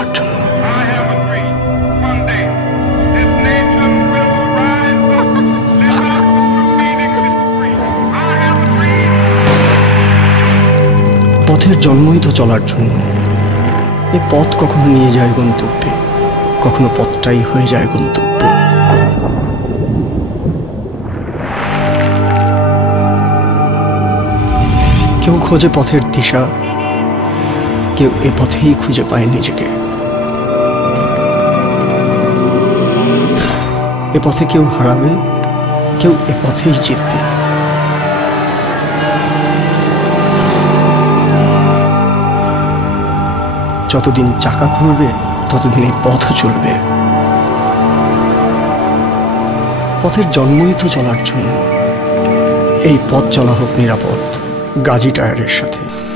চলার জন্য। পথের জন্মই তো চলার জন্য। এ পথ কখনো নিয়ে যায় গন্তব্যে, কখনো পথটাই হয়ে যায় গন্তব্য। কেউ খোঁজে পথের দিশা, কেউ এ পথেই খুঁজে পায় নিজেকে। এ পথে কেউ হারাবে, কেউ এ পথেই জিতবে। যতদিন চাকা ঘুরবে ততদিন এই পথও চলবে। পথের জন্মই তো চলার জন্য। এই পথ চলা হোক নিরাপদ গাজী টায়ারের সাথে।